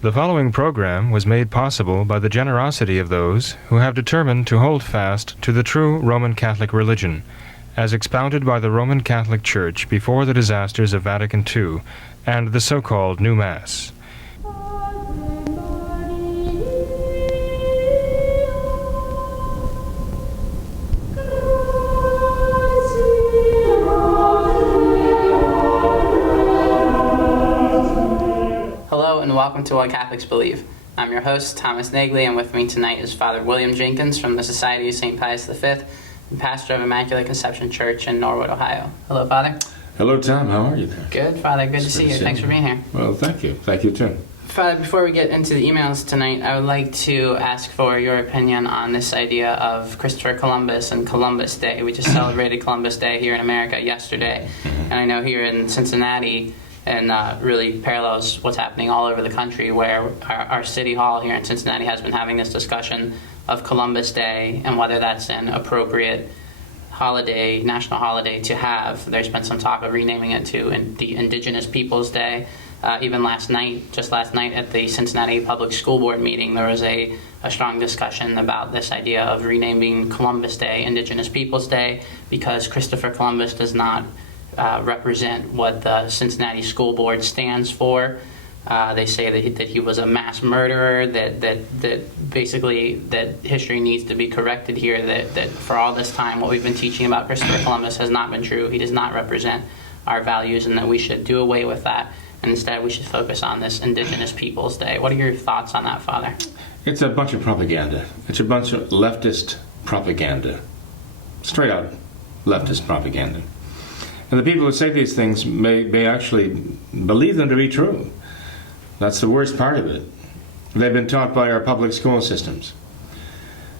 The following program was made possible by the generosity of those who have determined to hold fast to the true Roman Catholic religion, as expounded by the Roman Catholic Church before the disasters of Vatican II and the so-called New Mass. Hello and welcome to What Catholics Believe. I'm your host, Thomas Naegele, and with me tonight is Father William Jenkins from the Society of St. Pius V and pastor of Immaculate Conception Church in Norwood, Ohio. Hello, Father. Hello, Tom. How are you there? Good, Father. Good to see you. Thanks for being here. Well, thank you. Thank you, too. Father, before we get into the emails tonight, I would like to ask for your opinion on this idea of Christopher Columbus and Columbus Day. We just celebrated Columbus Day here in America yesterday, and I know here in Cincinnati, and really parallels what's happening all over the country, where our city hall here in Cincinnati has been having this discussion of Columbus Day and whether that's an appropriate holiday, national holiday to have. There's been some talk of renaming it to the Indigenous Peoples Day. Even just last night at the Cincinnati Public School Board meeting, there was a strong discussion about this idea of renaming Columbus Day Indigenous Peoples Day because Christopher Columbus does not represent what the Cincinnati School Board stands for. They say that he was a mass murderer, that basically that history needs to be corrected here, that for all this time what we've been teaching about Christopher Columbus has not been true. He does not represent our values, and that we should do away with that, and instead we should focus on this Indigenous Peoples Day. What are your thoughts on that, Father? It's a bunch of propaganda. It's a bunch of leftist propaganda. Straight out leftist propaganda. And the people who say these things may actually believe them to be true. That's the worst part of it. They've been taught by our public school systems.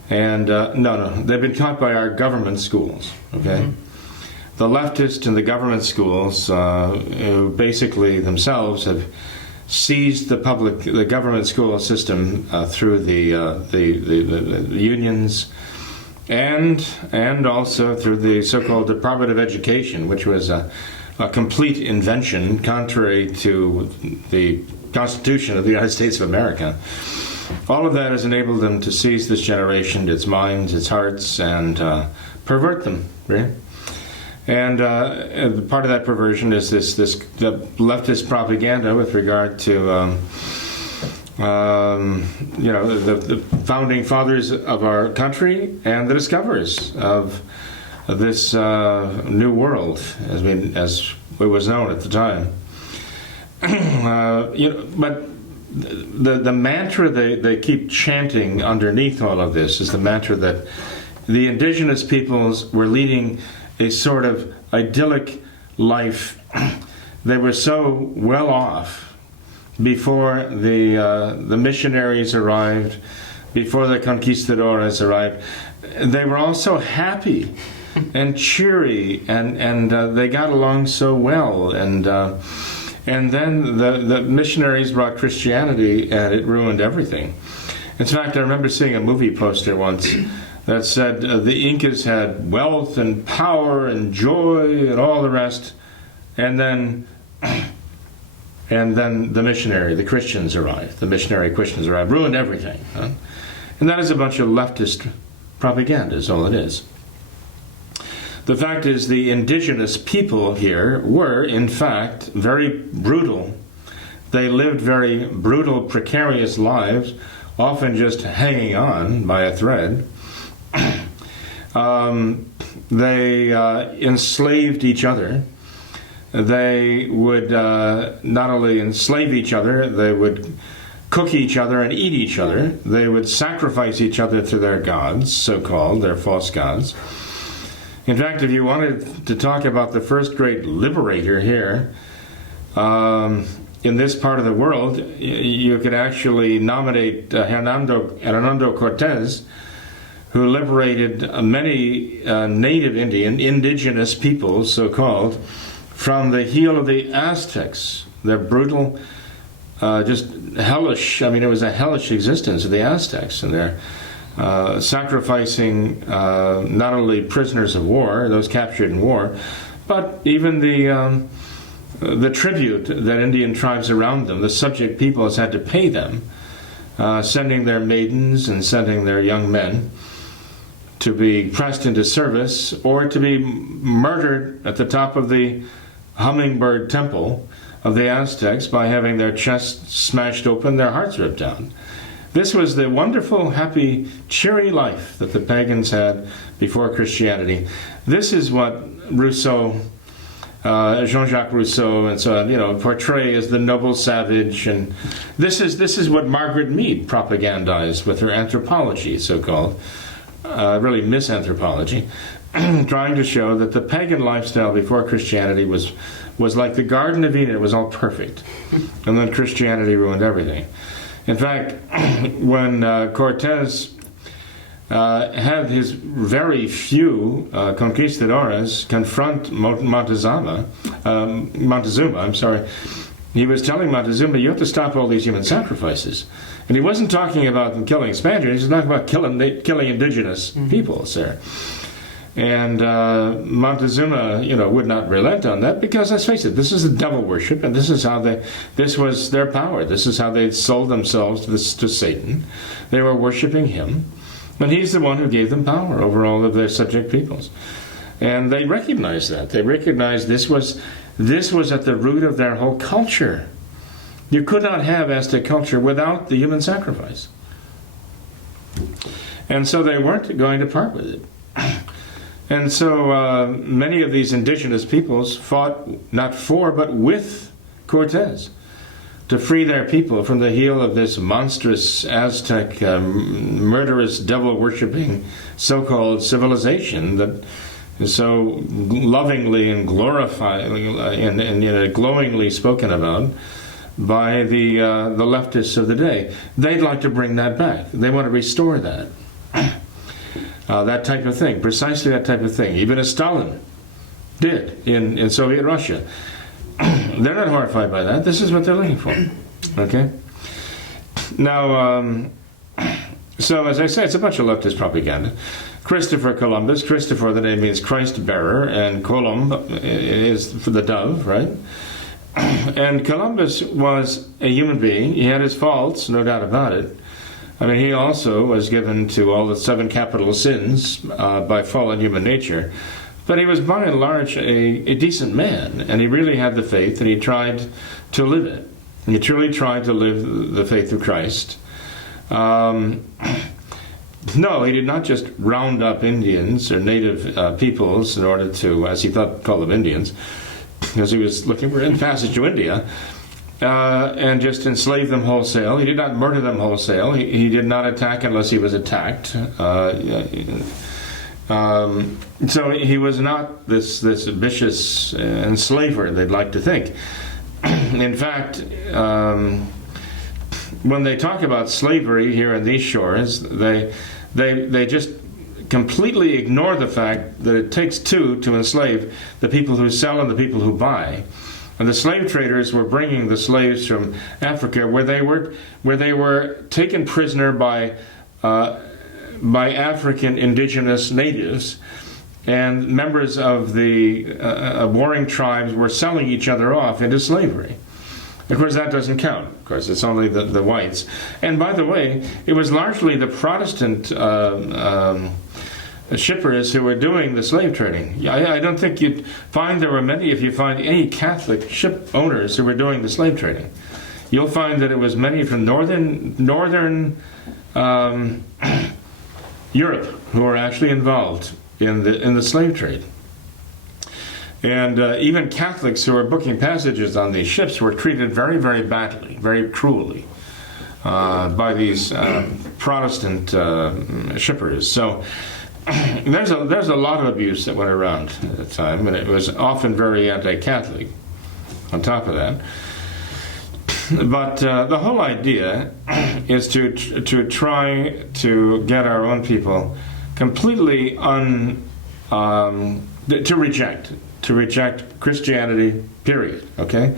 And, they've been taught by our government schools, okay? Mm-hmm. The leftists in the government schools who basically themselves have seized the government school system through the unions, and also through the so-called Department of Education, which was a complete invention contrary to the Constitution of the United States of America. All of that has enabled them to seize this generation, its minds, its hearts, and pervert them, right? And part of that perversion is the leftist propaganda with regard to the founding fathers of our country and the discoverers of this new world, as it was known at the time. But the mantra they keep chanting underneath all of this is the mantra that the indigenous peoples were leading a sort of idyllic life. They were so well off before the missionaries arrived, before the conquistadores arrived. They were all so happy and cheery, and they got along so well. And then the missionaries brought Christianity, and it ruined everything. In fact, I remember seeing a movie poster once that said the Incas had wealth and power and joy and all the rest, and then the missionary Christians arrived, ruined everything. Huh? And that is a bunch of leftist propaganda, is all it is. The fact is, the indigenous people here were, in fact, very brutal. They lived very brutal, precarious lives, often just hanging on by a thread. They enslaved each other. They would not only enslave each other, they would cook each other and eat each other. They would sacrifice each other to their gods, so-called, their false gods. In fact, if you wanted to talk about the first great liberator here in this part of the world, you could actually nominate Hernando Cortez, who liberated many indigenous peoples, so-called, from the heel of the Aztecs. Their brutal, just hellish, it was a hellish existence of the Aztecs, and their sacrificing not only prisoners of war, those captured in war, but even the the tribute that Indian tribes around them, the subject peoples, had to pay them, sending their maidens and sending their young men to be pressed into service or to be murdered at the top of the hummingbird temple of the Aztecs by having their chests smashed open, their hearts ripped out. This was the wonderful, happy, cheery life that the pagans had before Christianity. This is what Rousseau, Jean-Jacques Rousseau, and so on, portray as the noble savage, and this is what Margaret Mead propagandized with her anthropology, so-called, really misanthropology, trying to show that the pagan lifestyle before Christianity was like the Garden of Eden. It was all perfect, and then Christianity ruined everything. In fact, when Cortez had his very few conquistadores confront Montezuma, he was telling Montezuma, you have to stop all these human sacrifices. And he wasn't talking about them killing Spaniards, he was talking about killing indigenous peoples there. And Montezuma, would not relent on that because, let's face it, this is a devil worship, and this was their power. This is how they sold themselves to Satan. They were worshiping him, and he's the one who gave them power over all of their subject peoples. And they recognized that. They recognized this was at the root of their whole culture. You could not have Aztec culture without the human sacrifice. And so they weren't going to part with it. And so many of these indigenous peoples fought not for, but with Cortez to free their people from the heel of this monstrous Aztec, murderous, devil-worshipping so-called civilization that is so lovingly and and glowingly spoken about by the leftists of the day. They'd like to bring that back. They want to restore that. That type of thing, precisely that type of thing, even as Stalin did in Soviet Russia. They're not horrified by that. This is what they're looking for. Okay? Now, so as I say, it's a bunch of leftist propaganda. Christopher Columbus, Christopher, the name means Christ bearer, and Columb is for the dove, right? And Columbus was a human being. He had his faults, no doubt about it. I mean, he also was given to all the 7 capital sins by fallen human nature. But he was by and large a decent man, and he really had the faith, and he tried to live it. He truly tried to live the faith of Christ. No, he did not just round up Indians or native peoples in order to, as he thought, call them Indians, because he was looking for a passage to India. And just enslave them wholesale. He did not murder them wholesale. He did not attack unless he was attacked. So he was not this vicious enslaver they'd like to think. In fact, when they talk about slavery here in these shores, they just completely ignore the fact that it takes 2 to enslave the people who sell and the people who buy. And the slave traders were bringing the slaves from Africa, where they were taken prisoner by African indigenous natives, and members of the warring tribes were selling each other off into slavery. Of course, that doesn't count. Of course, it's only the whites. And by the way, it was largely the Protestant shippers who were doing the slave trading. I don't think you'd find there were many, if you find any Catholic ship owners who were doing the slave trading. You'll find that it was many from northern Europe who were actually involved in the slave trade. And even Catholics who were booking passages on these ships were treated very, very badly, very cruelly by these Protestant shippers. So there's a lot of abuse that went around at the time, and it was often very anti-Catholic on top of that. But the whole idea is to try to get our own people completely to reject Christianity, period. Okay,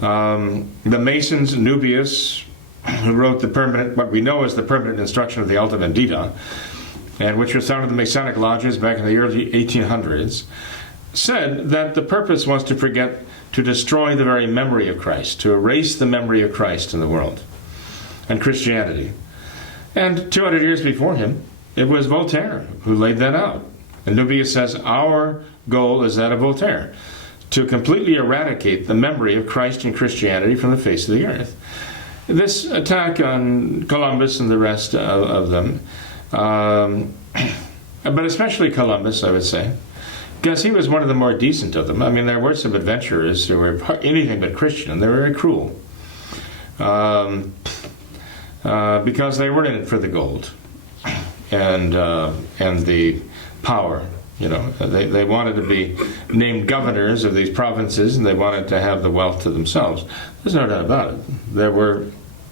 the Masons, Nubius, who wrote what we know as the permanent instruction of the Alta Vendita, and which was found in the Masonic lodges back in the early 1800s, said that the purpose was to to destroy the very memory of Christ, to erase the memory of Christ in the world and Christianity. And 200 years before him, it was Voltaire who laid that out. And Nubius says, our goal is that of Voltaire, to completely eradicate the memory of Christ and Christianity from the face of the earth. This attack on Columbus and the rest of them, but especially Columbus, I would say, because he was one of the more decent of them. I mean, there were some adventurers who were anything but Christian, and they were very cruel. Because they were in it for the gold and the power. You know, they wanted to be named governors of these provinces, and they wanted to have the wealth to themselves. There's no doubt about it. There were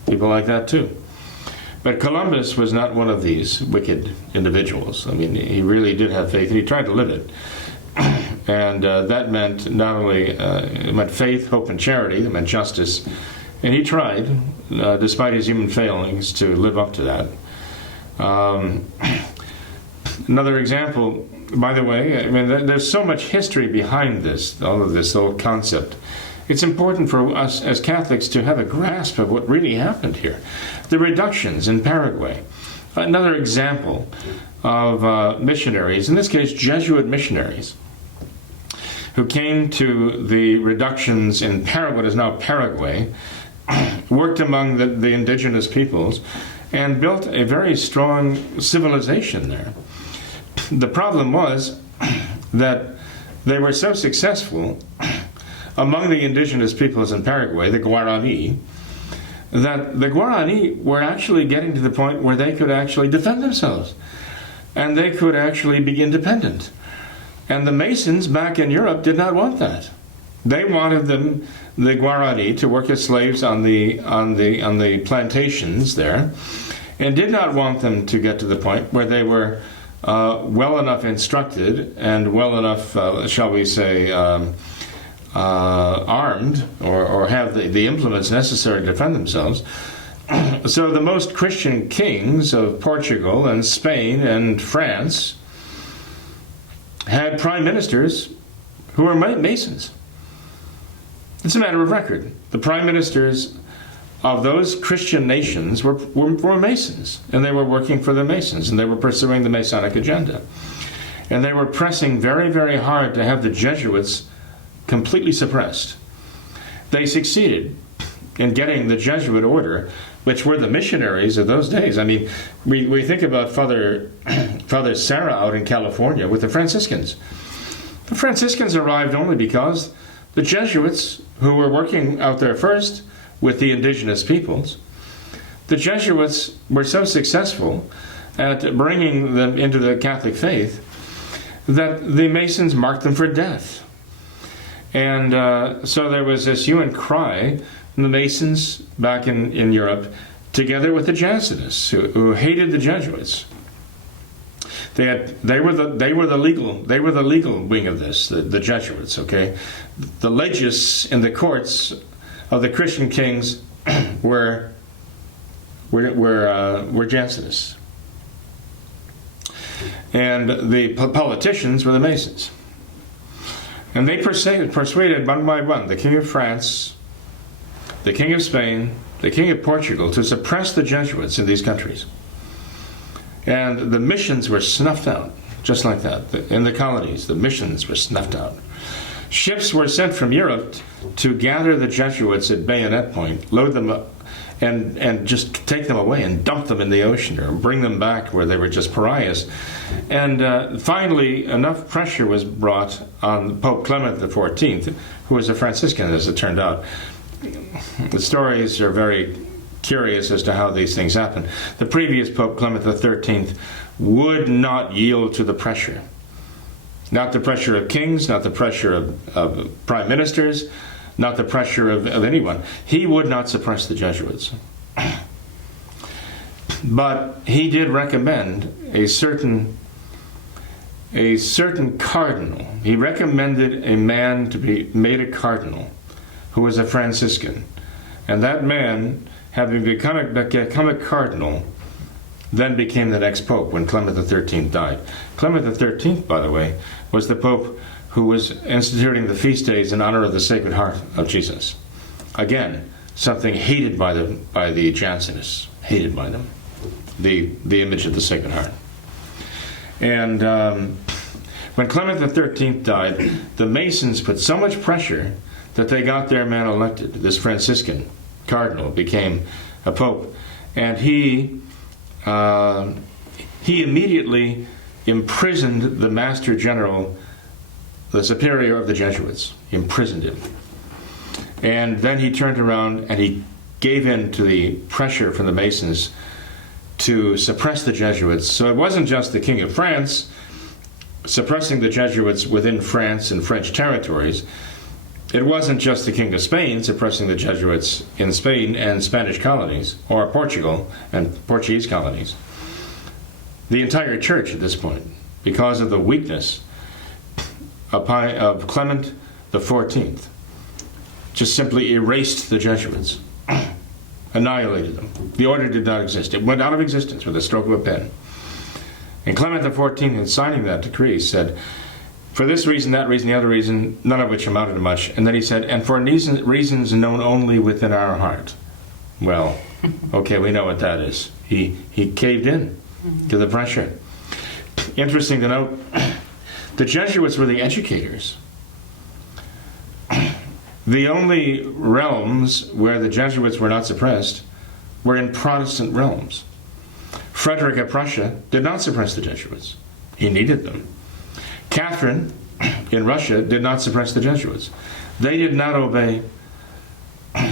people like that too. But Columbus was not one of these wicked individuals. I mean, he really did have faith, and he tried to live it. And that meant not only it meant faith, hope, and charity. It meant justice. And he tried, despite his human failings, to live up to that. Another example, by the way, I mean, there's so much history behind this, all of this whole concept. It's important for us as Catholics to have a grasp of what really happened here. The reductions in Paraguay. Another example of missionaries, in this case Jesuit missionaries, who came to the reductions in what is now Paraguay, worked among the indigenous peoples, and built a very strong civilization there. The problem was that they were so successful among the indigenous peoples in Paraguay, the Guarani, that the Guarani were actually getting to the point where they could actually defend themselves, and they could actually be independent. And the Masons back in Europe did not want that. They wanted the Guarani, to work as slaves on the plantations there, and did not want them to get to the point where they were well enough instructed and well enough, shall we say, armed or have the implements necessary to defend themselves. So the most Christian kings of Portugal and Spain and France had prime ministers who were Masons. It's a matter of record. The prime ministers of those Christian nations were Masons, and they were working for the Masons, and they were pursuing the Masonic agenda. And they were pressing very, very hard to have the Jesuits completely suppressed. They succeeded in getting the Jesuit order, which were the missionaries of those days. I mean, we think about Father Serra out in California with the Franciscans. The Franciscans arrived only because the Jesuits, who were working out there first with the indigenous peoples, the Jesuits were so successful at bringing them into the Catholic faith that the Masons marked them for death. And so there was this hue and cry from the Masons back in Europe, together with the Jesuits, who hated the Jesuits. They were the legal wing of this, the Jesuits. Okay, the leges in the courts of the Christian kings were Jesuits, and the politicians were the Masons. And they persuaded one by one the King of France, the King of Spain, the King of Portugal to suppress the Jesuits in these countries. And the missions were snuffed out, just like that. In the colonies, the missions were snuffed out. Ships were sent from Europe to gather the Jesuits at bayonet point, load them up, and just take them away and dump them in the ocean or bring them back where they were just pariahs. And finally, enough pressure was brought on Pope Clement XIV, who was a Franciscan, as it turned out. The stories are very curious as to how these things happened. The previous Pope, Clement XIII, would not yield to the pressure. Not the pressure of kings, not the pressure of prime ministers, not the pressure of anyone. He would not suppress the Jesuits. But he did recommend a certain cardinal. He recommended a man to be made a cardinal who was a Franciscan. And that man, having become a cardinal, then became the next pope when Clement XIII died. Clement XIII, by the way, was the pope who was instituting the feast days in honor of the Sacred Heart of Jesus. Again, something hated by the Jansenists, hated by them, the image of the Sacred Heart. And when Clement XIII died, the Masons put so much pressure that they got their man elected. This Franciscan cardinal became a pope, and he immediately imprisoned the Master General, the superior of the Jesuits. He imprisoned him. And then he turned around and he gave in to the pressure from the Masons to suppress the Jesuits. So it wasn't just the King of France suppressing the Jesuits within France and French territories. It wasn't just the King of Spain suppressing the Jesuits in Spain and Spanish colonies, or Portugal and Portuguese colonies. The entire church at this point, because of the weakness of Clement XIV, just simply erased the Jesuits, annihilated them. The order did not exist. It went out of existence with a stroke of a pen. And Clement XIV, in signing that decree, said, for this reason, that reason, the other reason, none of which amounted to much. And then he said, and for reasons known only within our heart. Well, okay, we know what that is. He caved in to the pressure. Interesting to note, the Jesuits were the educators. The only realms where the Jesuits were not suppressed were in Protestant realms. Frederick of Prussia did not suppress the Jesuits. He needed them. Catherine in Russia did not suppress the Jesuits. They did not obey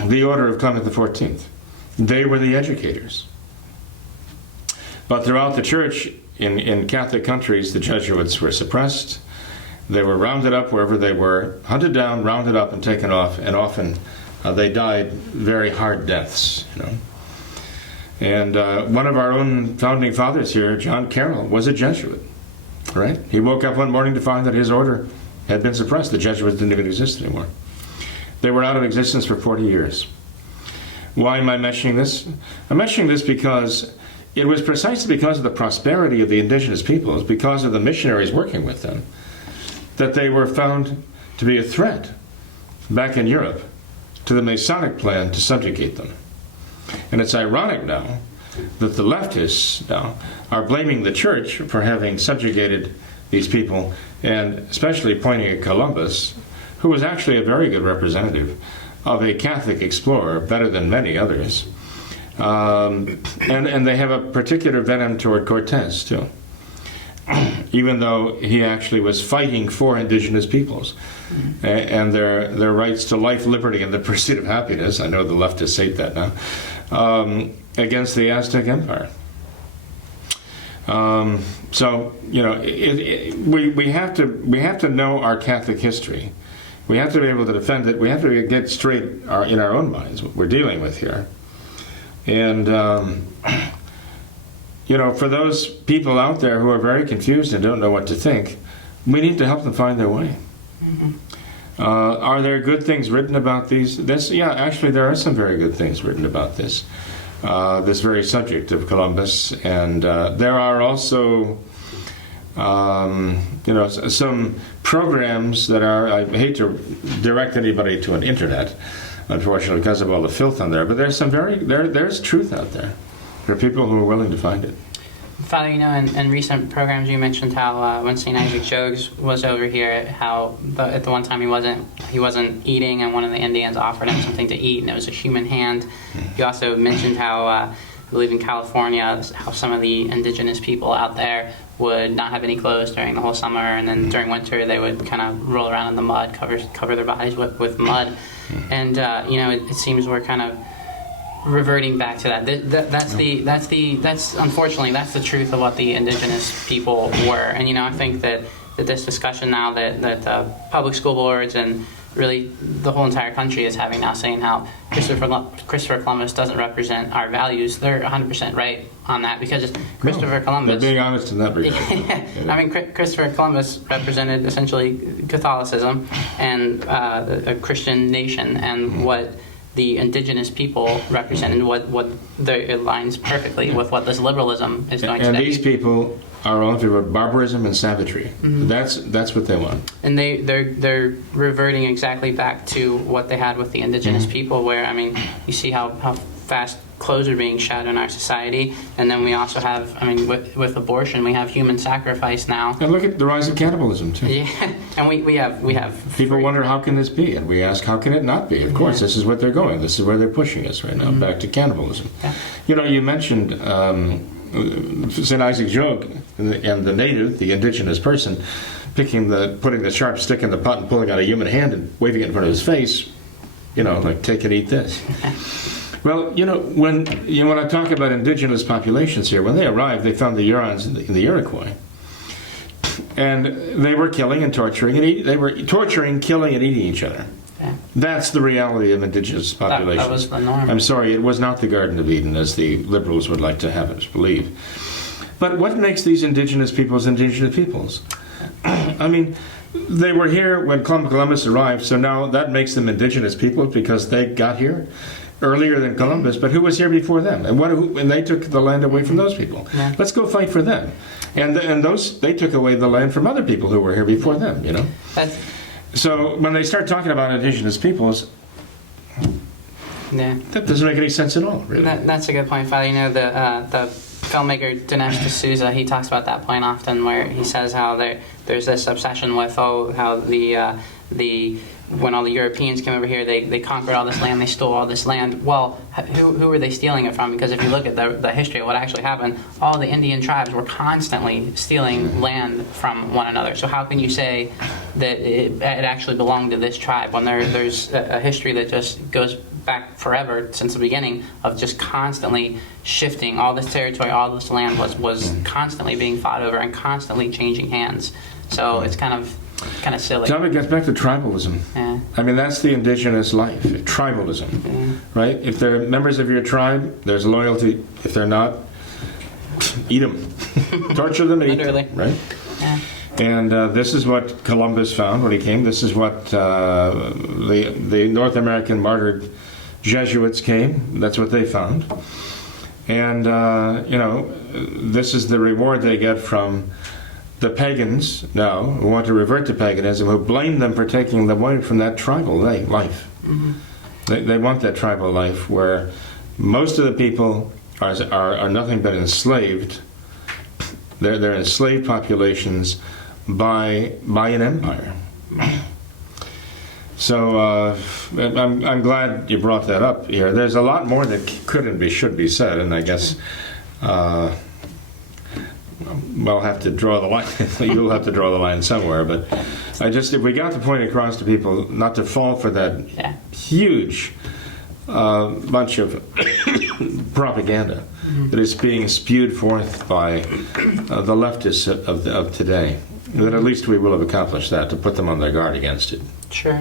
the order of Clement XIV. They were the educators. But throughout the church, in Catholic countries, the Jesuits were suppressed. They were rounded up wherever they were, hunted down, rounded up, and taken off, and often they died very hard deaths, you know. And one of our own founding fathers here, John Carroll, was a Jesuit, right? He woke up one morning to find that his order had been suppressed. The Jesuits didn't even exist anymore. They were out of existence for 40 years. Why am I mentioning this? I'm mentioning this because it was precisely because of the prosperity of the indigenous peoples, because of the missionaries working with them, that they were found to be a threat back in Europe to the Masonic plan to subjugate them. And it's ironic now that the leftists now are blaming the church for having subjugated these people, and especially pointing at Columbus, who was actually a very good representative of a Catholic explorer, better than many others. And they have a particular venom toward Cortez, too. Even though he actually was fighting for indigenous peoples and their rights to life, liberty, and the pursuit of happiness. I know the leftists hate that now. Against the Aztec Empire. So you know, we have to know our Catholic history. We have to be able to defend it. We have to get straight in our own minds what we're dealing with here. And you know, for those people out there who are very confused and don't know what to think, we need to help them find their way. Are there good things written about this? Yeah, actually, there are some very good things written about this very subject of Columbus, and there are also, you know, some programs that are. I hate to direct anybody to an internet, unfortunately, because of all the filth on there. But there's there's truth out there. There are people who are willing to find it. Father, you know, in recent programs you mentioned how when St. Isaac Jogues was over here, how at the one time he wasn't eating, and one of the Indians offered him something to eat, and it was a human hand. You also mentioned how, I believe in California, how some of the indigenous people out there would not have any clothes during the whole summer, and then during winter they would kind of roll around in the mud, cover their bodies with mud. And you know, it seems we're kind of reverting back to that. That's unfortunately that's the truth of what the indigenous people were. And you know, I think that this discussion now that the public school boards and really the whole entire country is having now, saying how Christopher Columbus doesn't represent our values, they're 100% right on that, because Christopher Columbus. They're being honest in that regard. I mean, Christopher Columbus represented essentially Catholicism and a Christian nation, and what the indigenous people represent, and what it aligns perfectly with what this liberalism is doing and today. these people are all in favor of barbarism and savagery. That's what they want. And they're reverting exactly back to what they had with the indigenous people, where, I mean, you see how fast clothes are being shed in our society, and then we also have, I mean, with abortion, we have human sacrifice now. And look at the rise of cannibalism too. Yeah, and we have People wonder, how can this be? And we ask, how can it not be? Of course, this is what they're going. This is where they're pushing us right now, back to cannibalism. Yeah. You know, you mentioned St. Isaac Jogues and the native, the indigenous person, putting the sharp stick in the pot and pulling out a human hand and waving it in front of his face, you know, like, take and eat this. Well, you know, when I talk about indigenous populations here, when they arrived, they found the Hurons in the Iroquois. And they were killing and torturing, they were torturing, killing, and eating each other. Yeah. That's the reality of indigenous populations. That was the norm. I'm sorry, it was not the Garden of Eden, as the liberals would like to have us believe. But what makes these indigenous peoples indigenous peoples? I mean, they were here when Columbus arrived, so now that makes them indigenous peoples because they got here earlier than Columbus. But who was here before them? And they took the land away from those people. Yeah. Let's go fight for them. And they took away the land from other people who were here before them. You know. So when they start talking about indigenous peoples, that doesn't make any sense at all, really. That's a good point, Father. You know, the filmmaker Dinesh D'Souza, he talks about that point often, where he says how there's this obsession with how when all the Europeans came over here, they conquered all this land, they stole all this land. Well, who were they stealing it from? Because if you look at the history of what actually happened, all the Indian tribes were constantly stealing land from one another. So how can you say that it actually belonged to this tribe when there's a history that just goes back forever, since the beginning, of just constantly shifting all this territory, all this land was constantly being fought over and constantly changing hands. So it's kind of silly. It gets back to tribalism. Yeah. I mean, that's the indigenous life, tribalism, right? If they're members of your tribe, there's loyalty. If they're not, eat them. Torture them and eat them, right? Yeah. And this is what Columbus found when he came. This is what the North American martyred Jesuits came. That's what they found. And, this is the reward they get from the pagans now who want to revert to paganism, who blame them for taking them away from that tribal life. They want that tribal life where most of the people are nothing but enslaved. They're enslaved populations by an empire. So I'm glad you brought that up here. There's a lot more that could and should be said, and I guess we'll have to draw the line. You'll have to draw the line somewhere. But if we got the point across to people not to fall for that huge bunch of propaganda that is being spewed forth by the leftists of today, that at least we will have accomplished that, to put them on their guard against it. Sure.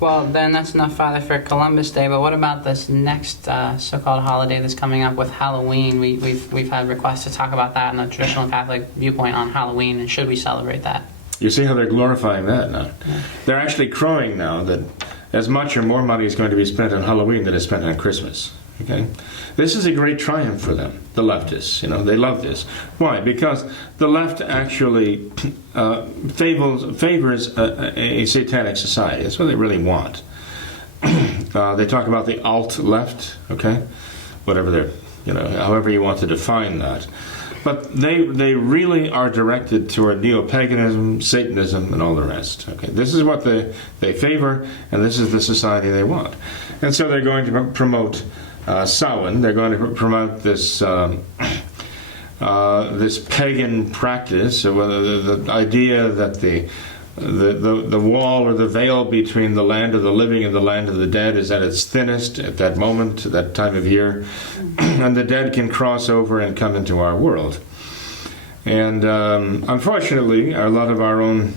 Well, then that's enough, Father, for Columbus Day. But what about this next so-called holiday that's coming up with Halloween? We've had requests to talk about that in the traditional Catholic viewpoint on Halloween, and should we celebrate that? You see how they're glorifying that now? Yeah. They're actually crowing now that as much or more money is going to be spent on Halloween than is spent on Christmas. Okay, this is a great triumph for them, the leftists. They love this. Why? Because the left actually favors a satanic society. That's what they really want. They talk about the alt-left. Okay, whatever however you want to define that. But they really are directed toward neo-paganism, Satanism, and all the rest. Okay, this is what they favor, and this is the society they want. And so they're going to promote Samhain. They're going to promote this this pagan practice, the idea that the wall or the veil between the land of the living and the land of the dead is at its thinnest at that moment, at that time of year, and the dead can cross over and come into our world. And unfortunately, a lot of our own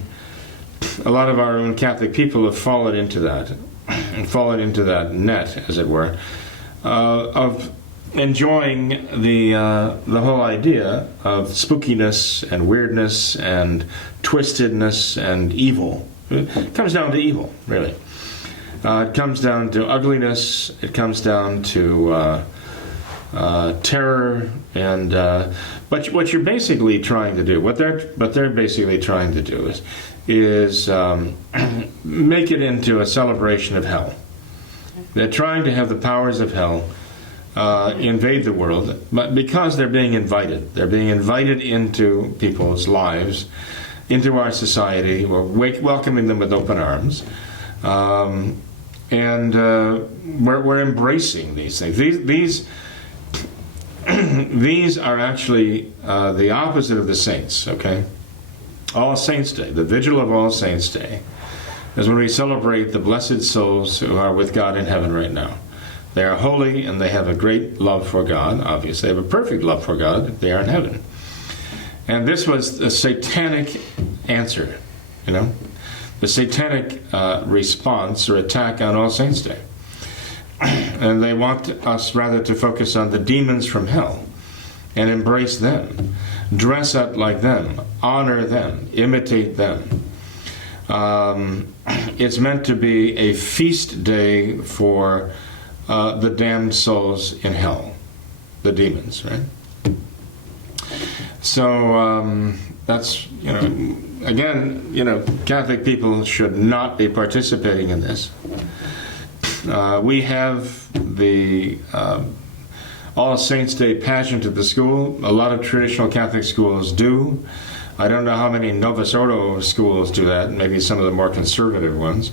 Catholic people have fallen into that, net, as it were, of enjoying the whole idea of spookiness and weirdness and twistedness and evil. It comes down to evil, really. It comes down to ugliness. It comes down to terror, and but what you're basically trying to do, what they're basically trying to do is make it into a celebration of hell. They're trying to have the powers of hell invade the world, but because they're being invited into people's lives, into our society. We're welcoming them with open arms. And we're embracing these things. These are actually the opposite of the saints, okay? All Saints' Day, the vigil of All Saints' Day, is when we celebrate the blessed souls who are with God in heaven right now. They are holy and they have a great love for God, obviously. They have a perfect love for God. They are in heaven. And this was a satanic answer, you know? The satanic response or attack on All Saints' Day. And they want us rather to focus on the demons from hell and embrace them, dress up like them, honor them, imitate them. It's meant to be a feast day for the damned souls in hell, the demons, right? So that's, you know, again, you know, Catholic people should not be participating in this. We have the All Saints' Day pageant at the school. A lot of traditional Catholic schools do. I don't know how many Novus Ordo schools do that, maybe some of the more conservative ones,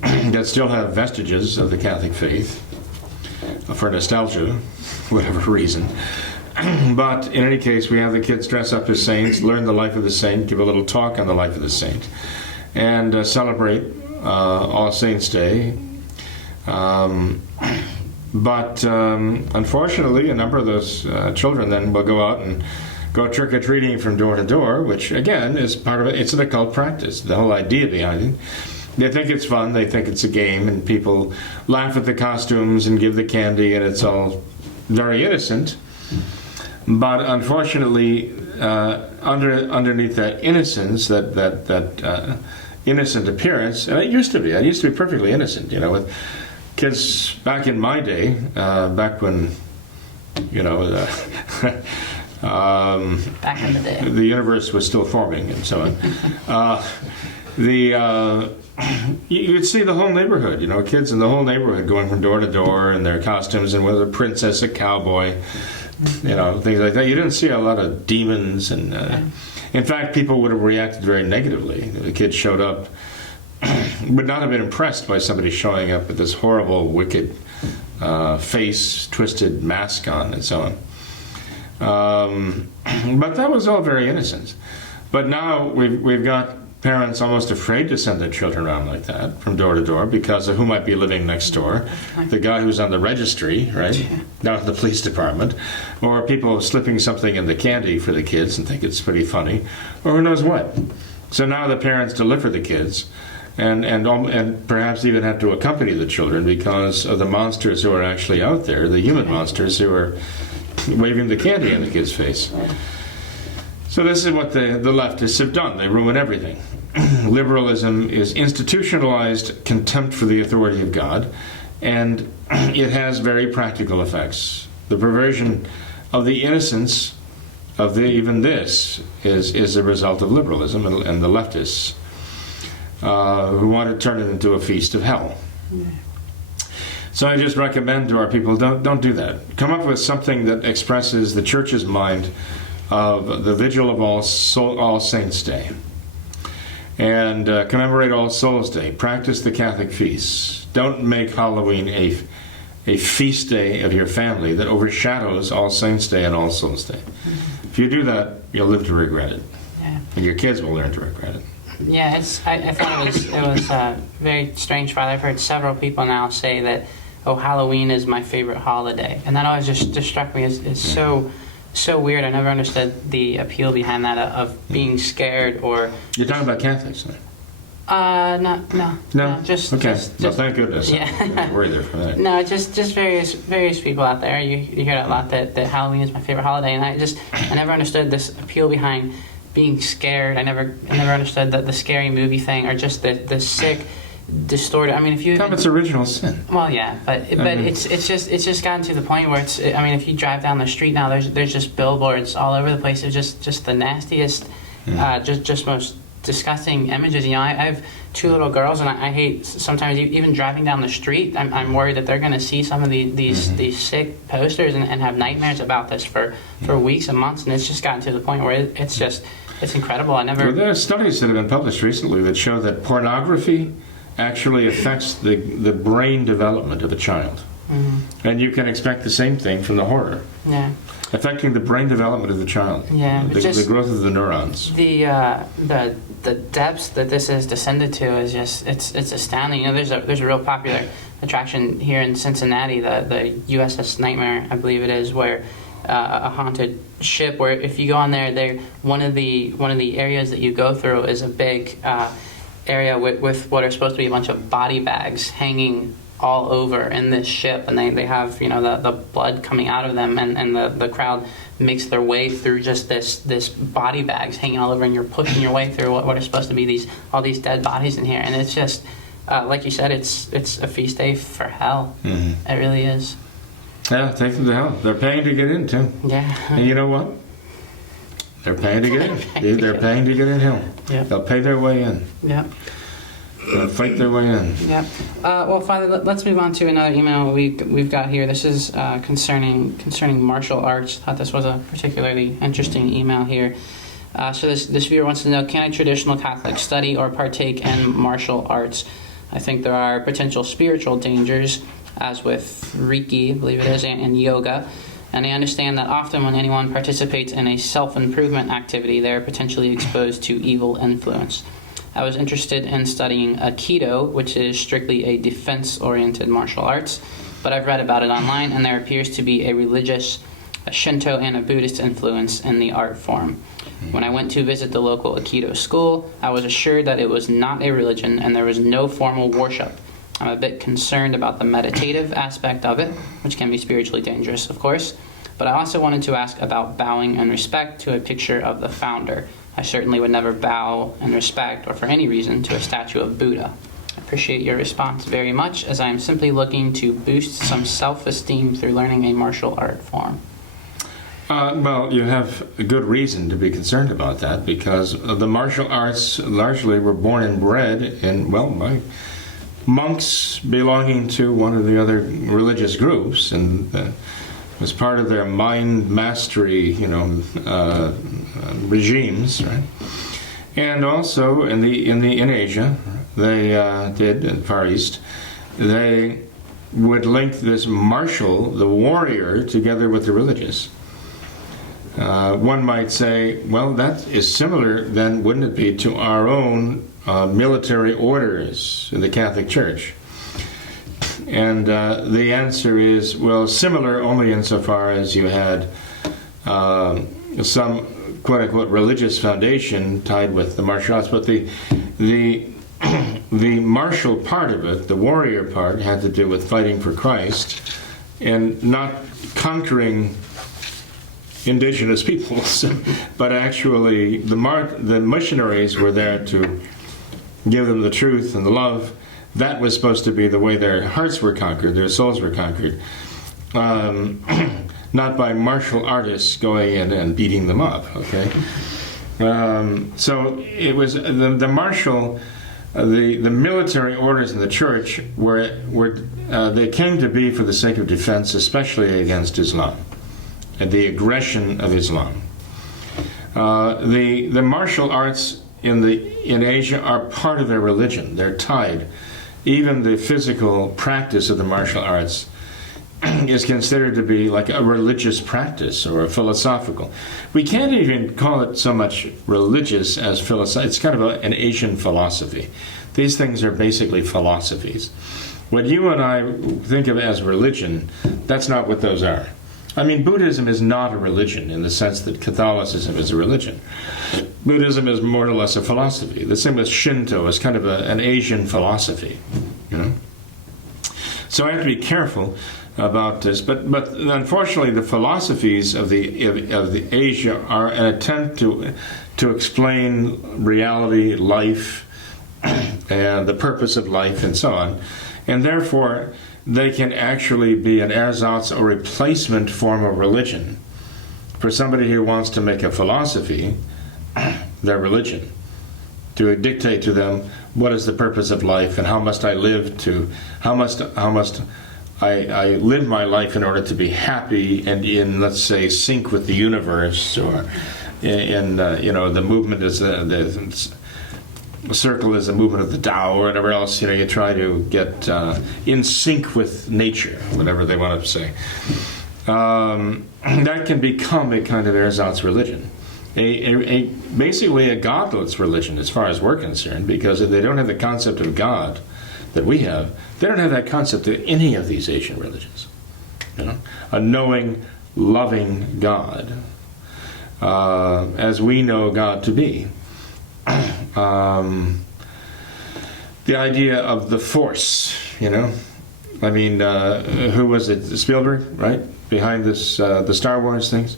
that still have vestiges of the Catholic faith for nostalgia, whatever reason. But in any case, we have the kids dress up as saints, learn the life of the saint, give a little talk on the life of the saint, and celebrate All Saints' Day. But unfortunately, a number of those children then will go out and go trick-or-treating from door to door, which again is part of it. It's an occult practice, the whole idea behind it. They think it's fun, they think it's a game, and people laugh at the costumes and give the candy, and it's all very innocent. But unfortunately, underneath that innocence, that innocent appearance, and I used to be perfectly innocent, you know, with kids back in my day, back when, you know, back in the day, the universe was still forming and so on. You'd see the whole neighborhood, you know, kids in the whole neighborhood going from door to door in their costumes, and whether a princess, a cowboy, you know, things like that. You didn't see a lot of demons, and in fact, people would have reacted very negatively if the kids showed up. Would not have been impressed by somebody showing up with this horrible, wicked face, twisted mask on, and so on. But that was all very innocent. But now we've got parents almost afraid to send their children around like that from door to door because of who might be living next door, the guy who's on the registry, right, down at the police department, or people slipping something in the candy for the kids and think it's pretty funny, or who knows what. So now the parents deliver the kids, and perhaps even have to accompany the children because of the monsters who are actually out there, the human monsters who are waving the candy in the kid's face. So this is what the leftists have done. They ruin everything. Liberalism is institutionalized contempt for the authority of God, and it has very practical effects. The perversion of the innocence of even this is a result of liberalism and the leftists who want to turn it into a feast of hell. So I just recommend to our people, don't do that. Come up with something that expresses the Church's mind of the vigil of All Saints' Day, and commemorate All Souls' Day. Practice the Catholic feasts. Don't make Halloween a feast day of your family that overshadows All Saints' Day and All Souls' Day. If you do that, you'll live to regret it, and your kids will learn to regret it. Yeah, I thought it was very strange, Father. I've heard several people now say that, oh, Halloween is my favorite holiday, and that always just struck me as so weird. I never understood the appeal behind that of being scared or. You're talking about Catholics, right? No. Just okay. Just, well, thank goodness. Yeah. I'm worried there for that. No, just various people out there. You hear that a lot, that Halloween is my favorite holiday, and I never understood this appeal behind being scared. I never understood the scary movie thing, or just the sick distorted. I mean, if you It's original sin. well, yeah, but it's just gotten to the point where it's. I mean, if you drive down the street now, there's just billboards all over the place. They're just the nastiest, just most disgusting images. You know, I have 2 little girls, and I hate sometimes even driving down the street. I'm worried that they're going to see some of these sick posters and have nightmares about this for weeks and months. And it's just gotten to the point where it's incredible. Well, there are studies that have been published recently that show that pornography actually affects the brain development of a child. And you can expect the same thing from the horror. Yeah. Affecting the brain development of the child. Yeah. The growth of the neurons. The depths that this has descended to is just it's astounding. You know, there's a real popular attraction here in Cincinnati, the USS Nightmare, I believe it is, where a haunted ship where if you go on there, one of the areas that you go through is a big area with what are supposed to be a bunch of body bags hanging all over in this ship, and they have, you know, the blood coming out of them, and the crowd makes their way through just this body bags hanging all over, and you're pushing your way through what are supposed to be all these dead bodies in here, and it's just like you said, it's a feast day for hell. It really is. Yeah, take them to hell. They're paying to get in too. Yeah. And you know what? They're paying to get in. They're paying to get in hell. Yeah. They'll pay their way in. Yeah. They'll fight their way in. Yeah. Well, Father, let's move on to another email we've got here. This is concerning martial arts. Thought this was a particularly interesting email here. So this viewer wants to know: can a traditional Catholic study or partake in martial arts? I think there are potential spiritual dangers, as with Reiki, I believe it is, and yoga. And I understand that often when anyone participates in a self-improvement activity, they're potentially exposed to evil influence. I was interested in studying Aikido, which is strictly a defense-oriented martial arts, but I've read about it online, and there appears to be a Shinto and a Buddhist influence in the art form. When I went to visit the local Aikido school, I was assured that it was not a religion and there was no formal worship. I'm a bit concerned about the meditative aspect of it, which can be spiritually dangerous, of course, but I also wanted to ask about bowing in respect to a picture of the founder. I certainly would never bow in respect or for any reason to a statue of Buddha. I appreciate your response very much, as I am simply looking to boost some self-esteem through learning a martial art form. Well, you have a good reason to be concerned about that, because the martial arts largely were born and bred in, by monks belonging to one of the other religious groups, and was part of their mind mastery, regimes, right? And also in Asia, they did in the Far East, they would link this martial, the warrior, together with the religious. One might say, well, that is similar, then, wouldn't it be, to our own military orders in the Catholic Church? And the answer is, well, similar only insofar as you had some quote-unquote religious foundation tied with the martial arts, but the martial part of it, the warrior part, had to do with fighting for Christ and not conquering indigenous peoples, but actually the missionaries were there to give them the truth and the love. That was supposed to be the way their hearts were conquered, their souls were conquered, not by martial artists going in and beating them up. Okay, so it was the martial, the military orders in the church were they came to be for the sake of defense, especially against Islam and the aggression of Islam. The martial arts in Asia are part of their religion. They're tied. Even the physical practice of the martial arts is considered to be like a religious practice or a philosophical. We can't even call it so much religious as philosophical. It's kind of an Asian philosophy. These things are basically philosophies. What you and I think of as religion, that's not what those are. I mean, Buddhism is not a religion in the sense that Catholicism is a religion. Buddhism is more or less a philosophy. The same with Shinto is kind of an Asian philosophy, So I have to be careful about this. But unfortunately, the philosophies of the Asia are an attempt to explain reality, life, and the purpose of life and so on. And therefore, they can actually be an ersatz or replacement form of religion for somebody who wants to make a philosophy their religion, to dictate to them what is the purpose of life and how must I live how must I live my life in order to be happy and in, let's say, sync with the universe, or in the movement is the circle is the movement of the Tao, or whatever else. You try to get in sync with nature, whatever they want to say. That can become a kind of ersatz religion, basically a godless religion as far as we're concerned, because if they don't have the concept of God that we have, they don't have that concept of any of these Asian religions. A knowing, loving God, as we know God to be. The idea of the Force, I mean, who was it? Spielberg, right? Behind this, the Star Wars things.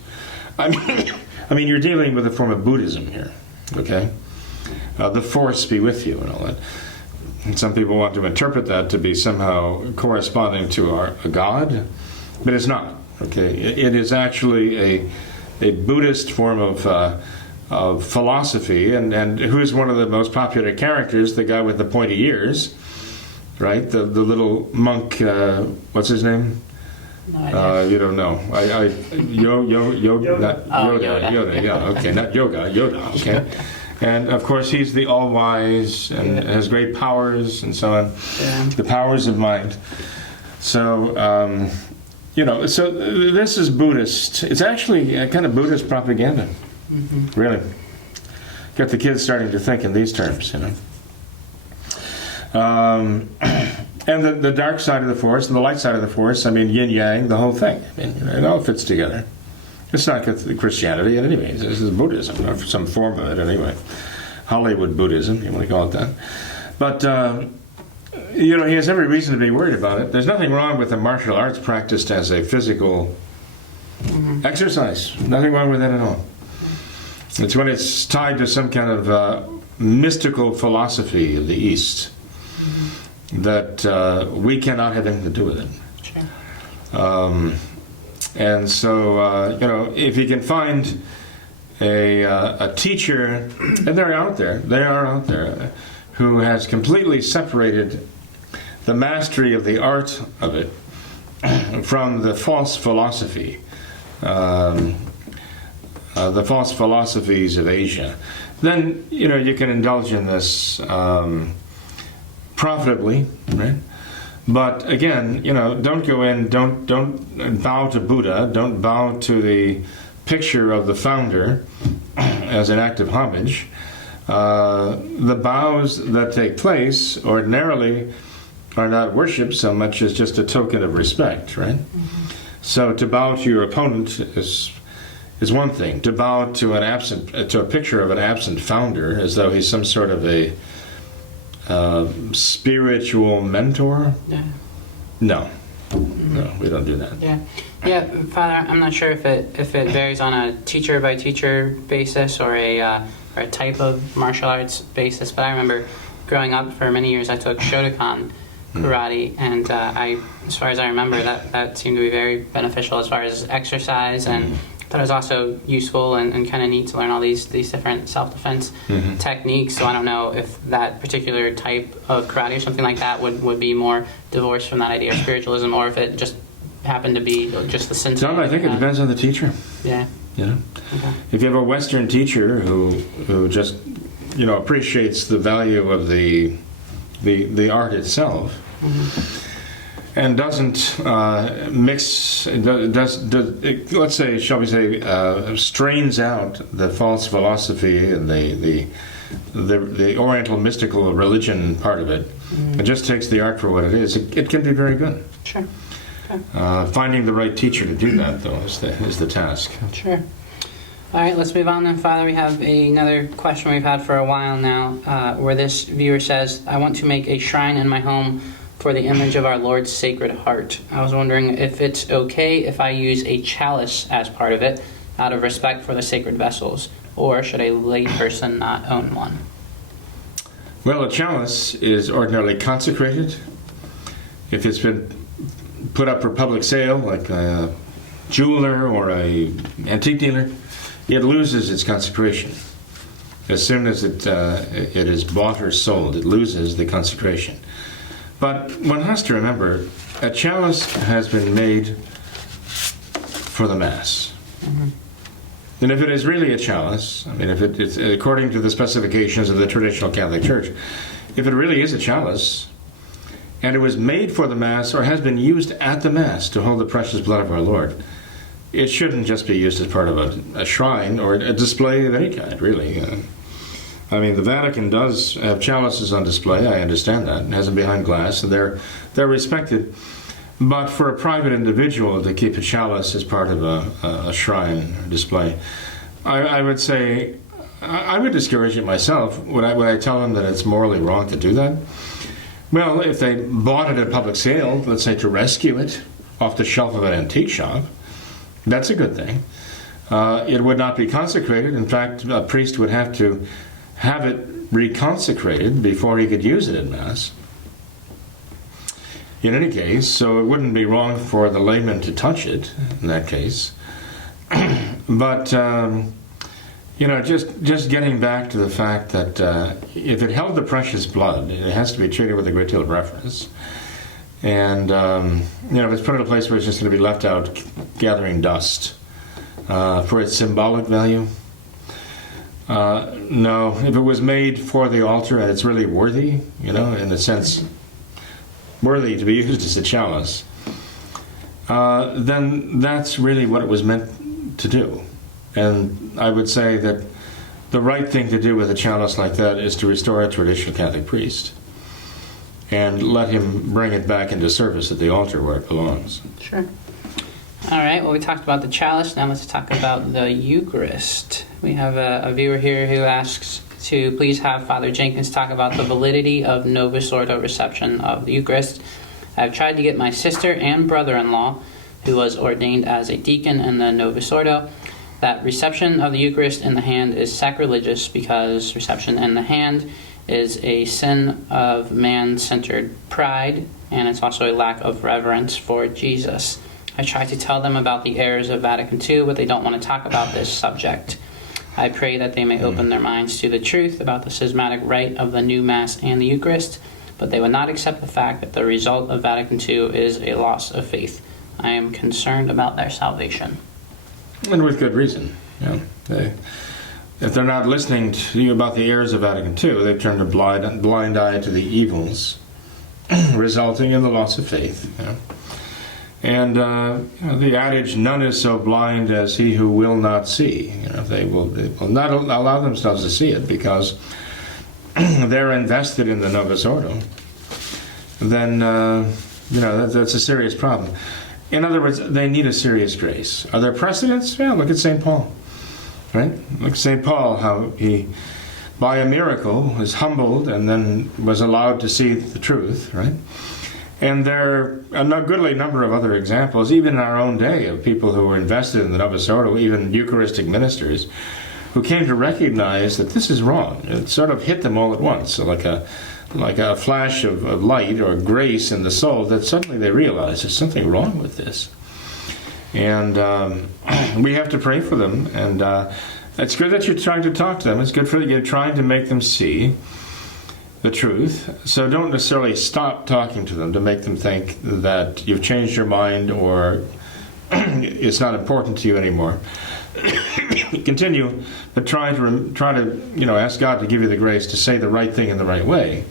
I mean, you're dealing with a form of Buddhism here, okay? The Force be with you and all that. And some people want to interpret that to be somehow corresponding to a God, but it's not, okay? It is actually a Buddhist form of philosophy, and who's one of the most popular characters? The guy with the pointy ears, right? The little monk. What's his name? No idea. You don't know. Yoda. Yeah. Okay, not Yoda. Okay. And of course, he's the all-wise and has great powers and so on. Yeah. The powers of mind. So. So this is Buddhist. It's actually a kind of Buddhist propaganda. Mm-hmm. Really. Got the kids starting to think in these terms, And the dark side of the Force and the light side of the Force, I mean, yin-yang, the whole thing. I mean, it all fits together. It's not Christianity in any way. This is Buddhism, or some form of it anyway. Hollywood Buddhism, you want to call it that. But, he has every reason to be worried about it. There's nothing wrong with the martial arts practiced as a physical exercise. Nothing wrong with that at all. It's when it's tied to some kind of mystical philosophy of the East that we cannot have anything to do with it. Sure. And so, if you can find a teacher, and they are out there, who has completely separated the mastery of the art of it from the false philosophy, the false philosophies of Asia, then you can indulge in this profitably, right? But again, don't go in, don't bow to Buddha, don't bow to the picture of the founder as an act of homage. The bows that take place ordinarily are not worship so much as just a token of respect, right? Mm-hmm. So to bow to your opponent is one thing. To bow to a picture of an absent founder, as though he's some sort of a spiritual mentor. Yeah. No, we don't do that. Yeah, Father. I'm not sure if it varies on a teacher by teacher basis or a type of martial arts basis. But I remember growing up for many years, I took Shotokan karate, and as far as I remember, that seemed to be very beneficial as far as exercise, and I thought it was also useful and kind of neat to learn all these different self-defense techniques. So I don't know if that particular type of karate or something like that would be more divorced from that idea of spiritualism, or if it just happened to be just the sensei. John, I think it depends on the teacher. Yeah. Okay. If you have a Western teacher who just appreciates the value of the art itself, and doesn't mix, let's say, shall we say, strains out the false philosophy and the Oriental mystical religion part of it, and just takes the art for what it is, it can be very good. Sure. Finding the right teacher to do that, though, is the task. Sure. All right, let's move on then, Father. We have another question we've had for a while now, where this viewer says, I want to make a shrine in my home for the image of our Lord's Sacred Heart. I was wondering if it's okay if I use a chalice as part of it, out of respect for the sacred vessels, or should a lay person not own one? Well, a chalice is ordinarily consecrated. If it's been put up for public sale, like a jeweler or a antique dealer, it loses its consecration. As soon as it is bought or sold, it loses the consecration. But one has to remember, a chalice has been made for the Mass. Mm-hmm. And if it is really a chalice, I mean, if it's according to the specifications of the traditional Catholic Church, if it really is a chalice, and it was made for the Mass or has been used at the Mass to hold the precious blood of our Lord, it shouldn't just be used as part of a shrine or a display of any kind, really. I mean, the Vatican does have chalices on display, I understand that, and has them behind glass, and they're respected. But for a private individual to keep a chalice as part of a shrine display, I would say, I would discourage it myself. Would I tell them that it's morally wrong to do that? Well, if they bought it at public sale, let's say to rescue it off the shelf of an antique shop, that's a good thing. It would not be consecrated. In fact, a priest would have to have it reconsecrated before he could use it in Mass. In any case, so it wouldn't be wrong for the layman to touch it in that case. But, just getting back to the fact that if it held the precious blood, it has to be treated with a great deal of reverence. And, if it's put in a place where it's just going to be left out gathering dust for its symbolic value, no. If it was made for the altar and it's really worthy, in a sense, worthy to be used as a chalice, then that's really what it was meant to do. And I would say that the right thing to do with a chalice like that is to restore a traditional Catholic priest and let him bring it back into service at the altar where it belongs. Sure. All right, well, we talked about the chalice. Now let's talk about the Eucharist. We have a viewer here who asks to please have Father Jenkins talk about the validity of Novus Ordo reception of the Eucharist. I've tried to get my sister and brother-in-law, who was ordained as a deacon in the Novus Ordo, that reception of the Eucharist in the hand is sacrilegious because reception in the hand is a sin of man-centered pride, and it's also a lack of reverence for Jesus. I tried to tell them about the errors of Vatican II, but they don't want to talk about this subject. I pray that they may open their minds to the truth about the schismatic rite of the new Mass and the Eucharist, but they would not accept the fact that the result of Vatican II is a loss of faith. I am concerned about their salvation. And with good reason. If they're not listening to you about the errors of Vatican II, they've turned a blind eye to the evils, resulting in the loss of faith. And the adage, none is so blind as he who will not see. If they will not allow themselves to see it because they're invested in the Novus Ordo, then that's a serious problem. In other words, they need a serious grace. Are there precedents? Yeah, look at St. Paul. Right? Look at St. Paul, how he, by a miracle, was humbled and then was allowed to see the truth, right? And there are a goodly number of other examples, even in our own day, of people who were invested in the Novus Ordo, even Eucharistic ministers, who came to recognize that this is wrong. It sort of hit them all at once, so like a flash of light or grace in the soul, that suddenly they realize there's something wrong with this. And we have to pray for them. And it's good that you're trying to talk to them. It's good for you trying to make them see the truth. So don't necessarily stop talking to them to make them think that you've changed your mind or it's not important to you anymore. Continue, but try to ask God to give you the grace to say the right thing in the right way.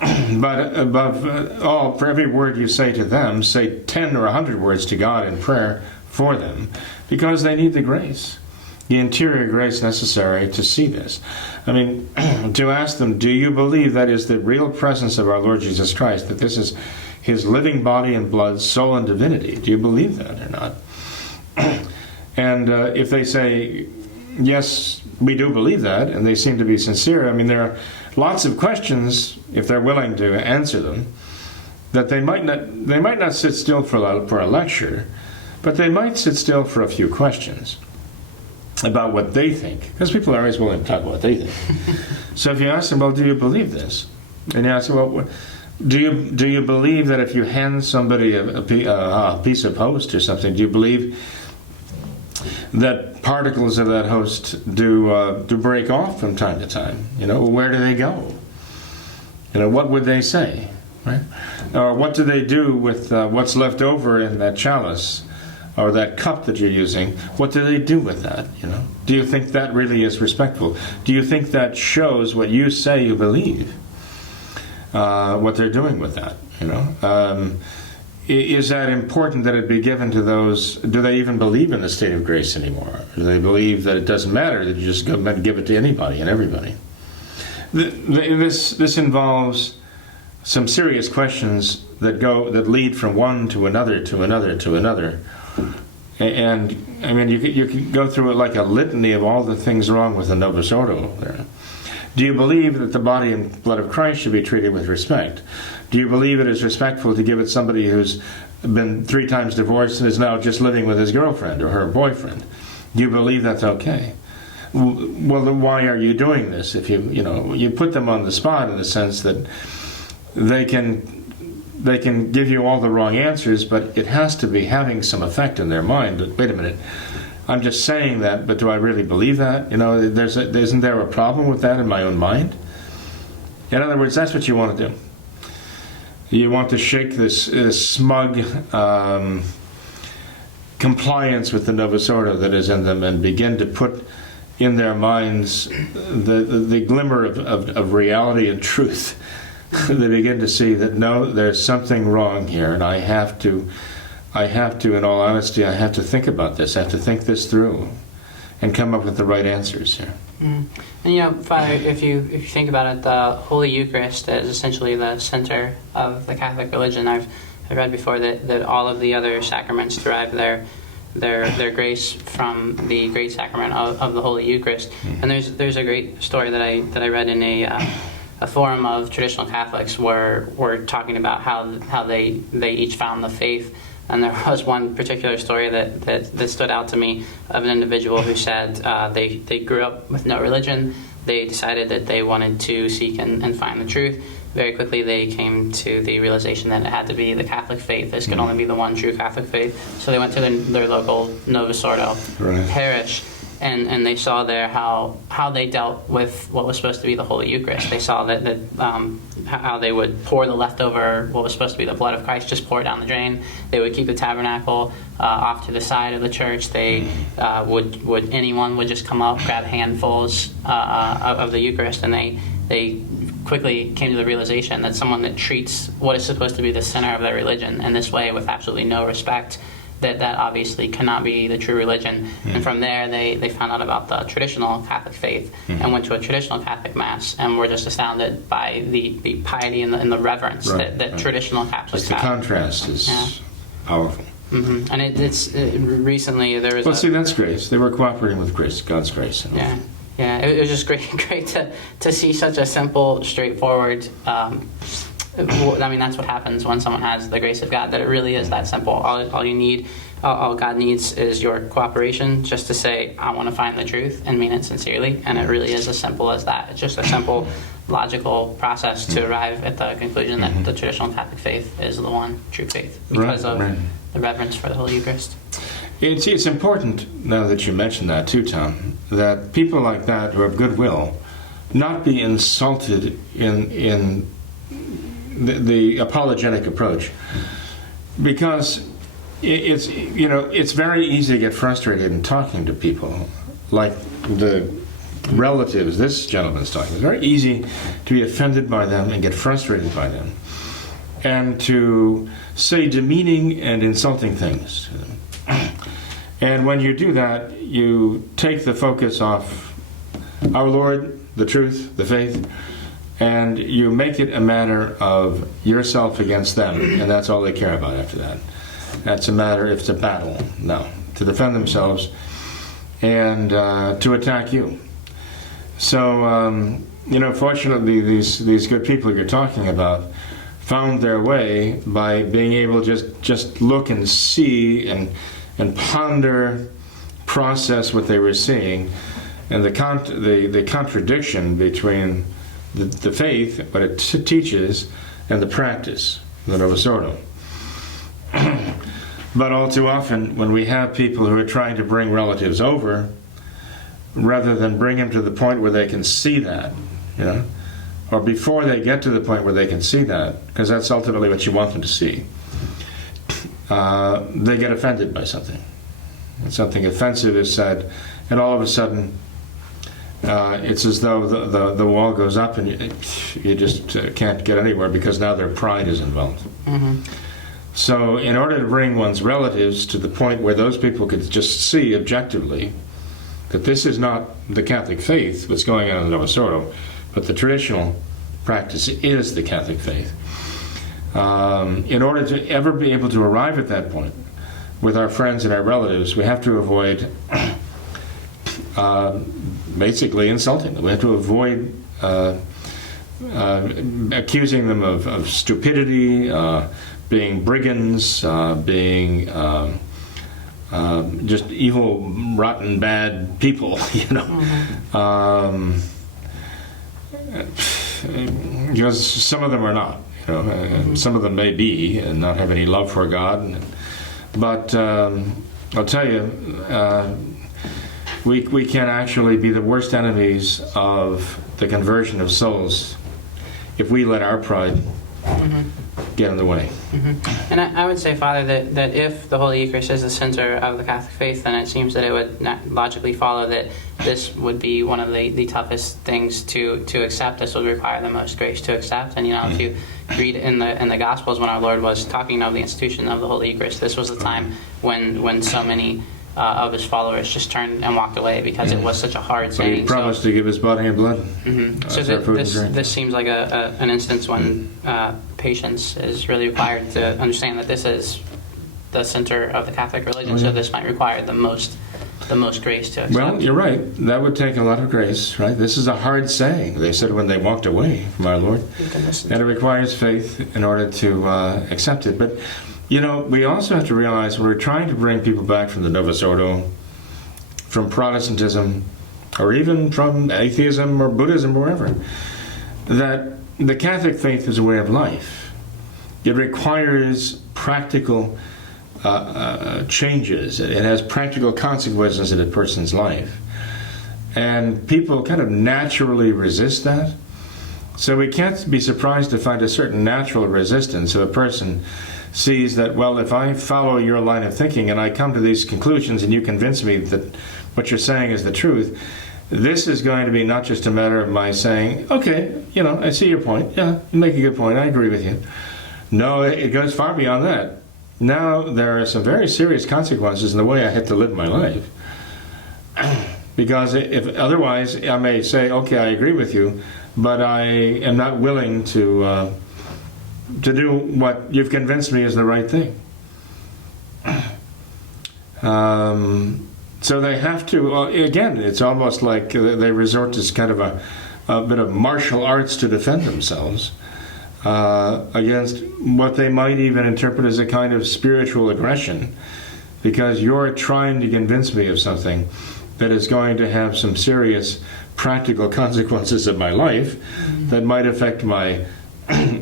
But above all, for every word you say to them, say 10 or 100 words to God in prayer for them, because they need the grace, the interior grace necessary to see this. I mean, to ask them, do you believe that is the real presence of our Lord Jesus Christ, that this is his living body and blood, soul and divinity? Do you believe that or not? And if they say, yes, we do believe that, and they seem to be sincere, I mean, there are lots of questions, if they're willing to answer them, that they might not sit still for a lecture, but they might sit still for a few questions. about what they think, because people are always willing to talk about what they think. So if you ask them, well, do you believe this? And you ask them, well, do you believe that if you hand somebody a piece of host or something, do you believe that particles of that host do break off from time to time? Where do they go? What would they say, right? Or what do they do with what's left over in that chalice or that cup that you're using? What do they do with that? Do you think that really is respectful? Do you think that shows what you say you believe? What they're doing with that, is that important that it be given to those? Do they even believe in the state of grace anymore? Do they believe that it doesn't matter, that you just go and give it to anybody and everybody? This involves some serious questions that lead from one to another to another to another. And I mean, you can go through it like a litany of all the things wrong with the Novus Ordo there. Do you believe that the body and blood of Christ should be treated with respect? Do you believe it is respectful to give it somebody who's been 3 times divorced and is now just living with his girlfriend or her boyfriend? Do you believe that's okay? Well, then why are you doing this? If you put them on the spot in the sense that they can give you all the wrong answers, but it has to be having some effect in their mind. Wait a minute, I'm just saying that, but do I really believe that? Isn't there a problem with that in my own mind? In other words, that's what you want to do. You want to shake this smug compliance with the Novus Ordo that is in them and begin to put in their minds the glimmer of reality and truth. They begin to see that, no, there's something wrong here, and I have to, in all honesty, I have to think about this. I have to think this through and come up with the right answers here. And Father, if you think about it, the Holy Eucharist is essentially the center of the Catholic religion. I've read before that all of the other sacraments derive their grace from the great sacrament of the Holy Eucharist. And there's a great story that I read in a forum of traditional Catholics where we're talking about how they each found the faith. And there was one particular story that stood out to me of an individual who said they grew up with no religion. They decided that they wanted to seek and find the truth. Very quickly they came to the realization that it had to be the Catholic faith. This could only be the one true Catholic faith. So they went to their local Novus Ordo parish, and they saw there how they dealt with what was supposed to be the Holy Eucharist. They saw that how they would pour the leftover, what was supposed to be the blood of Christ, just pour it down the drain. They would keep the tabernacle off to the side of the church. They anyone would just come up, grab handfuls of the Eucharist, and they quickly came to the realization that someone that treats what is supposed to be the center of their religion in this way with absolutely no respect, that obviously cannot be the true religion. And from there they found out about the traditional Catholic faith and went to a traditional Catholic Mass and were just astounded by the piety and the reverence that traditional Catholics have. The contrast is powerful. Mm-hmm. And it's recently there was see, that's grace. They were cooperating with grace, God's grace. Yeah, it was just great to see such a simple, straightforward. I mean, that's what happens when someone has the grace of God. That it really is that simple. All you need, all God needs, is your cooperation, just to say, "I want to find the truth," and mean it sincerely. And it really is as simple as that. It's just a simple, logical process to arrive at the conclusion that the traditional Catholic faith is the one true faith because of the reverence for the Holy Eucharist. It's important, now that you mention that too, Tom, that people like that who have goodwill not be insulted in the apologetic approach, because it's very easy to get frustrated in talking to people like the relatives this gentleman's talking. It's very easy to be offended by them and get frustrated by them, and to say demeaning and insulting things to them. And when you do that, you take the focus off our Lord, the truth, the faith, and you make it a matter of yourself against them, and that's all they care about after that. That's a matter, if it's a battle now, to defend themselves and to attack you. So, fortunately, these good people you're talking about found their way by being able to just look and see and ponder, process what they were seeing, and the contradiction between the faith, what it teaches, and the practice, the Novus Ordo. But all too often, when we have people who are trying to bring relatives over, rather than bring them to the point where they can see that, or before they get to the point where they can see that, because that's ultimately what you want them to see, they get offended by something. And something offensive is said, and all of a sudden, it's as though the wall goes up and you just can't get anywhere, because now their pride is involved. Mm-hmm. So in order to bring one's relatives to the point where those people could just see objectively that this is not the Catholic faith, what's going on in the Novus Ordo, but the traditional practice is the Catholic faith. In order to ever be able to arrive at that point with our friends and our relatives, we have to avoid basically insulting them. We have to avoid accusing them of stupidity, being brigands, being just evil, rotten, bad people, Mm-hmm. Because some of them are not. Mm-hmm. Some of them may be and not have any love for God. But I'll tell you, we can actually be the worst enemies of the conversion of souls if we let our pride get in the way. Mm-hmm. And I would say, Father, that if the Holy Eucharist is the center of the Catholic faith, then it seems that it would logically follow that this would be one of the toughest things to accept. This would require the most grace to accept. And if you read in the Gospels, when our Lord was talking of the institution of the Holy Eucharist, this was the time when so many of his followers just turned and walked away because it was such a hard saying. But he promised to give his body and blood. Mm-hmm. So this seems like an instance when patience is really required to understand that this is the center of the Catholic religion. So this might require the most grace to accept. Well, you're right. That would take a lot of grace, right? This is a hard saying, they said when they walked away from our Lord. And it requires faith in order to accept it. But we also have to realize we're trying to bring people back from the Novus Ordo, from Protestantism, or even from atheism or Buddhism, or wherever, that the Catholic faith is a way of life. It requires practical changes. It has practical consequences in a person's life. And people kind of naturally resist that. So we can't be surprised to find a certain natural resistance if a person sees that, well, if I follow your line of thinking and I come to these conclusions and you convince me that what you're saying is the truth, this is going to be not just a matter of my saying, okay, I see your point. Yeah, you make a good point. I agree with you. No, it goes far beyond that. Now there are some very serious consequences in the way I have to live my life. Because if otherwise I may say, okay, I agree with you, but I am not willing to do what you've convinced me is the right thing. So they have to, again, it's almost like they resort to kind of a bit of martial arts to defend themselves against what they might even interpret as a kind of spiritual aggression, because you're trying to convince me of something that is going to have some serious practical consequences in my life that might affect my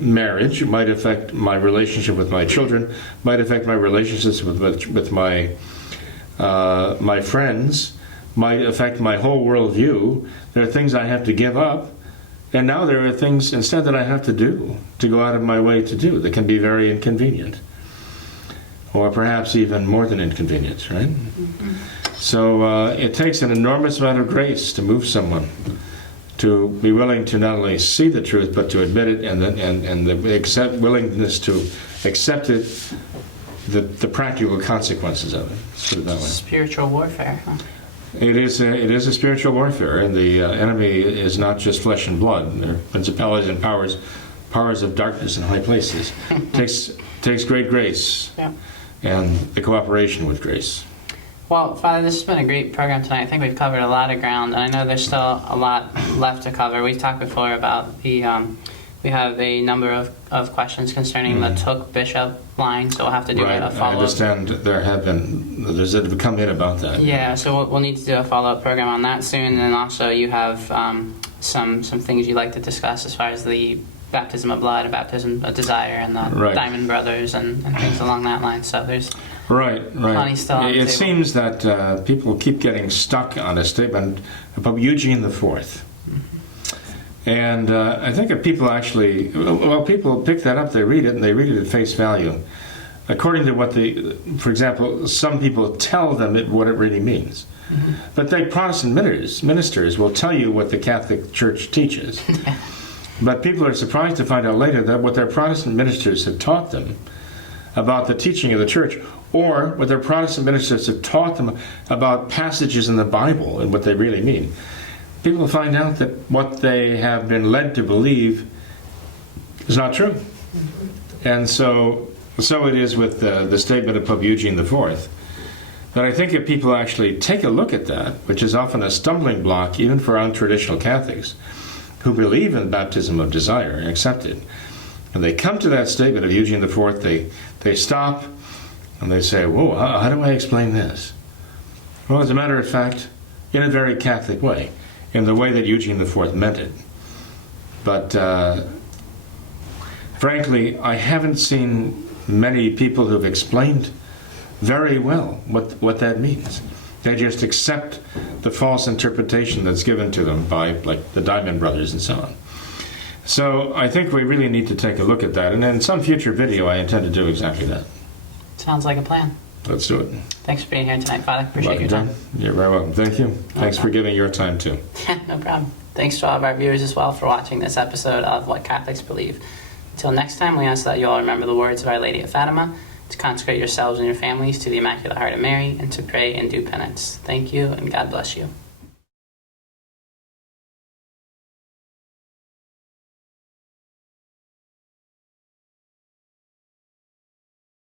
marriage, might affect my relationship with my children, might affect my relationships with my my friends, might affect my whole worldview. There are things I have to give up, and now there are things instead that I have to do, to go out of my way to do, that can be very inconvenient, or perhaps even more than inconvenient, right? Mm-hmm. So it takes an enormous amount of grace to move someone to be willing to not only see the truth, but to admit it, and the willingness to accept it, the practical consequences of it. Let's put it that way. Spiritual warfare, huh? It is a spiritual warfare, and the enemy is not just flesh and blood. They're principalities and powers of darkness in high places. takes great grace, and the cooperation with grace. Well, Father, this has been a great program tonight. I think we've covered a lot of ground, and I know there's still a lot left to cover. We talked before about the We have a number of questions concerning the Took Bishop line, so we'll have to do Right. a follow-up. I understand there's come in about that. Yeah, so we'll need to do a follow-up program on that soon, and also you have some things you'd like to discuss as far as the baptism of blood, baptism of desire, and the Right. Diamond Brothers, and things along that line. So there's Right. plenty still on the It table. seems that people keep getting stuck on a statement about Eugene IV. And I think if people actually, well, people pick that up, they read it, and they read it at face value. According to what for example, some people tell them what it really means. But the Protestant ministers will tell you what the Catholic Church teaches. But people are surprised to find out later that what their Protestant ministers have taught them about the teaching of the Church, or what their Protestant ministers have taught them about passages in the Bible and what they really mean, people find out that what they have been led to believe is not true. And so it is with the statement of Pope Eugene IV. But I think if people actually take a look at that, which is often a stumbling block even for untraditional Catholics who believe in baptism of desire and accept it, and they come to that statement of Eugene IV, they stop and they say, whoa, how do I explain this? Well, as a matter of fact, in a very Catholic way, in the way that Eugene IV meant it. But frankly, I haven't seen many people who've explained very well what that means. They just accept the false interpretation that's given to them by, like, the Diamond Brothers and so on. So I think we really need to take a look at that, and in some future video I intend to do exactly that. Sounds like a plan. Let's do it. Thanks for being here tonight, Father. Appreciate your time. You're very welcome. Thank you. Thanks for giving your time too. No problem. Thanks to all of our viewers as well for watching this episode of What Catholics Believe. Until next time, we ask that you all remember the words of Our Lady of Fatima, to consecrate yourselves and your families to the Immaculate Heart of Mary, and to pray and do penance. Thank you, and God bless you.